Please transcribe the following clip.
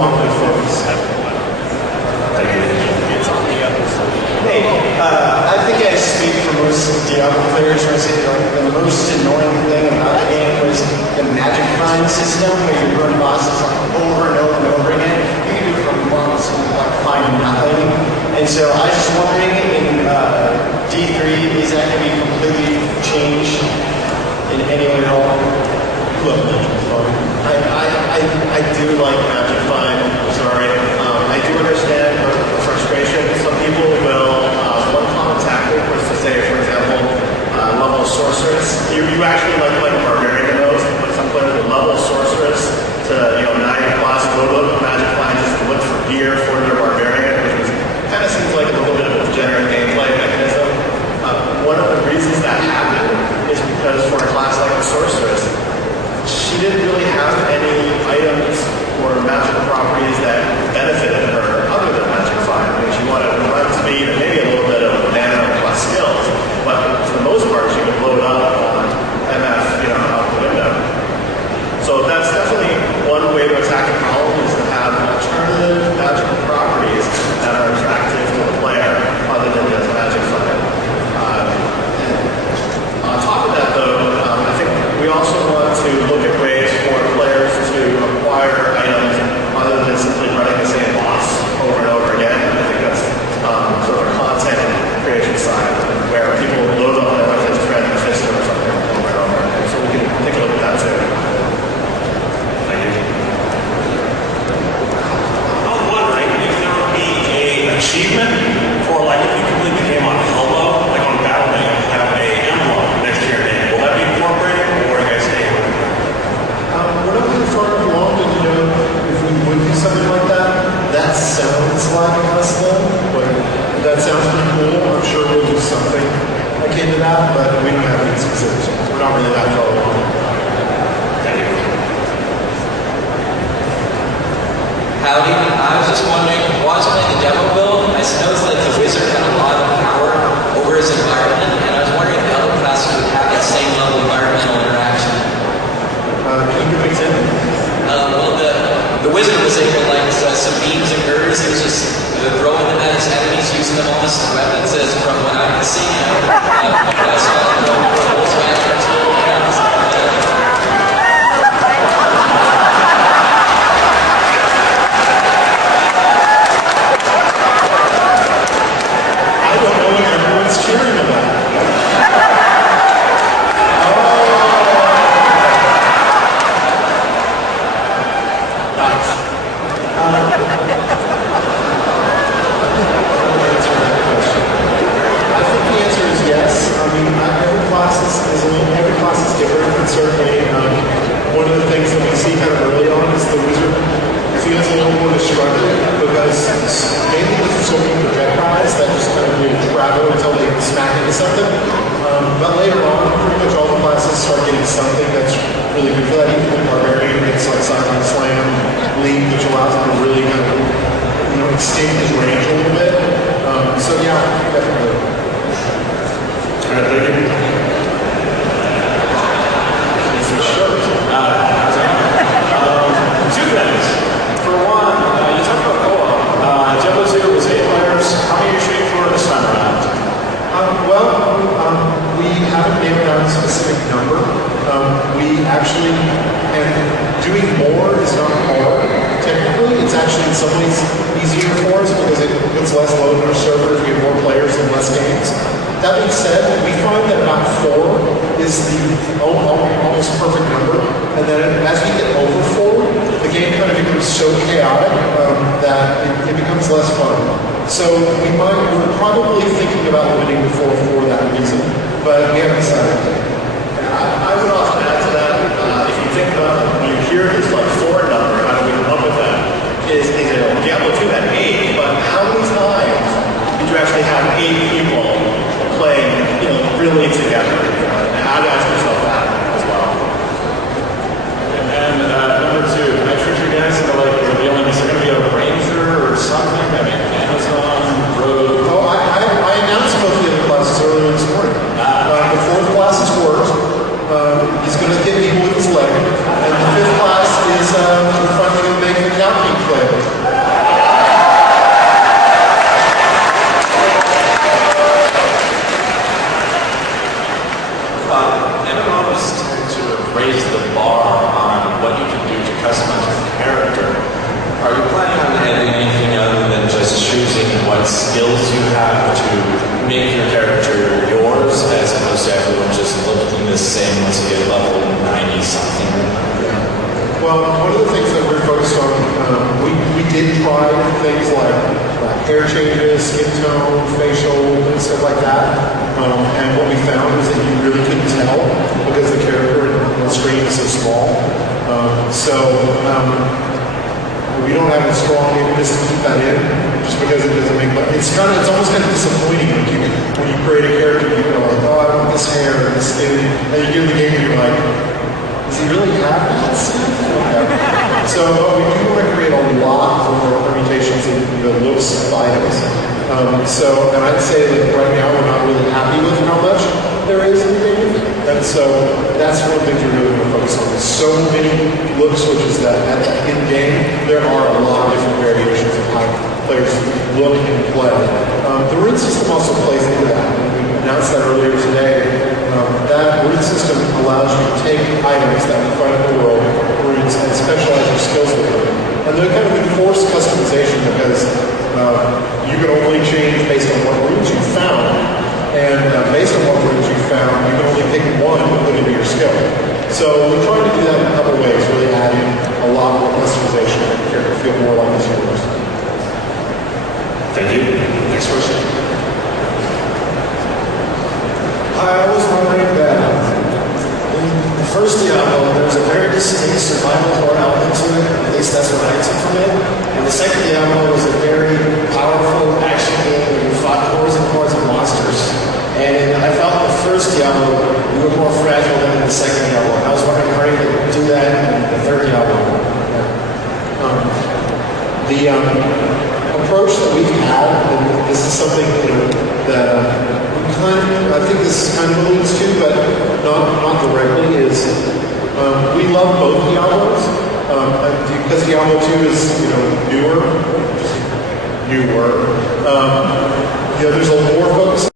cooperative focus. Hey, I think I speak for most Diablo players when I say the most annoying thing about the game was the magic find system where you run bosses over and over and over again. You can do it for months and find nothing. And so I was just wondering in D3, is that going to be completely changed in any way at all? Look, I do like magic find. I'm sorry. I do understand the frustration. Some people will, one common tactic was to say, for example, level sorceress. You actually like a barbarian in those, but some players will level sorceress to 9 plus, load up magic find just to look for gear for their barbarian, which kind of seems like a little bit of a degenerate gameplay mechanism. One of the reasons that happened is because for a class like the sorceress, she didn't really have any items or magical properties that benefited her other than magic find. I mean, she wanted run speed and maybe a little bit of mana plus skills, but for the most part, she could load up on MF, out the window. So that's definitely one way to attack a problem is to have alternative magical properties that are attractive to the player other than just magic find. On top of that, though, I think we also want to look at ways for players to acquire items other than simply running the same boss over and over again. I think that's sort of a content creation side where people load up their his friend or sister or something over and over. So we can take a look at that too. Thank you. I was wondering if there would be an achievement for if you complete the game on Hello, like on Battle Day, have a emblem next to your name. Will that be incorporated, or are you guys staying with it? we're not really far enough along to if we would do something like that. That sounds like us though, but that sounds pretty cool. I'm sure we'll do something akin to that, but we don't have any specifics. We're not really that far along. Thank you. Howdy, I was just wondering, watching the demo build, I noticed the wizard had a lot of power over his environment, and I was wondering if the other classes would have that same level of environmental interaction. Can you give an example? Well, the wizard was able to some beams and girders, he was just throwing them at his enemies, using them almost as weapons, as from what I can see. I saw I don't know what everyone's cheering about. Every class is different, and certainly one of the things that we see kind of early on is the wizard feels a little more destructive because mainly with so many projectiles that just kind of travel until they smack into something. But later on, pretty much all the classes start getting something that's really good for that. Even the barbarian gets Silent Slam, Leap, which allows him to really kind of extend his range a little bit. So yeah, definitely. All right, thank you. Two things. For one, you talked about co-op. Diablo 2 was 8 players. How many are you shooting for this time around? We haven't nailed down a specific number. We actually, and doing more is not hard. Technically, it's actually in some ways easier for us because it puts less load on our servers. We have more players and less games. That being said, we find that about 4 is the almost perfect number. And then as we get over 4, the game kind of becomes so chaotic that it becomes less fun. So we're probably thinking about limiting the 4 for that reason, but we haven't decided. I would also add to that, if you think about when you hear this 4 number, how do we come up with that? Is Diablo 2 had 8, but how many times did you actually have 8 people playing, really together? How do you ask yourself that as well? And number 2, I tricked you guys into revealing, is there going to be a ranger or something? I mean, Amazon, Road. I announced both the other classes earlier this morning. The 4th class is Well, one of the things that we're focused on, we did try things like hair changes, skin tone, facial, and stuff like that. And what we found was that you really couldn't tell because the character on the screen is so small. We don't have a strong impetus to keep that in, just because it doesn't make. It's almost kind of disappointing when you create a character, you go like, oh, I want this hair and this skin, and you get in the game and you're like, does he really have that stuff? So we do want to create a lot of more permutations in the looks of items. And I'd say that right now we're not really happy with how much there is in the game. And so that's one of the things we're really going to focus on. There's so many look switches that in game there are a lot of different variations of how players look and play. The root system also plays into that. We announced that earlier today. That root system allows you to take items that we find in the world, roots, and specialize your skills with them. And they're kind of enforced customization because you can only change based on what roots you found. And based on what roots you found, you can only pick one to put into your skill. So we're trying to do that in a couple ways, really adding a lot more customization to make the character feel more like it's yours. Thank you. Next question. I was wondering that in the first Diablo, there was a very distinct survival horror element to it. At least that's what I took from it. And the second Diablo was a very powerful action game where you fought hordes and hordes of monsters. And I felt in the first Diablo, you were more fragile than in the second Diablo. I was wondering how you could do that in the third Diablo. The approach that we've had, and this is something that I think this kind of alludes to, but not directly, is we love both Diablos. Because Diablo 2 is newer. There's a more focus